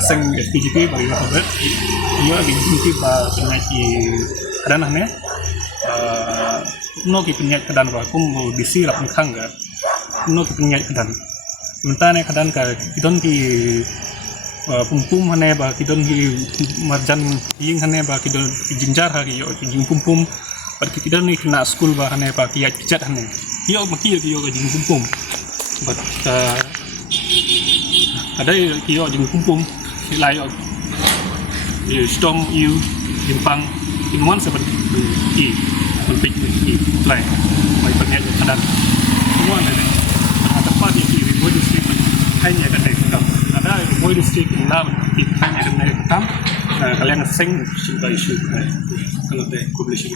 Seng PGP bagi apa? Ia PGP bagi kedan hanya. No ki penyet kedan ba kum bisi lap khang ga. No ki penyet kedan. Mentane kedan ka kidon ki pum hane ba kidon ki marjan ying hane ba kidon jinjar ha ki yo jing pum par kidon ni kena school ba hane ba ki pijat hane. Yo maki yo jing pum. But ada ki yo jing pum lai yo storm you jimpang in one seven ki untuk play, mai penyet kedan semua ada. Tempat di Ribuan District hanya ada hitam. Ada Ribuan District dalam hanya ada hitam. Kalian seng isu kalau ada publish.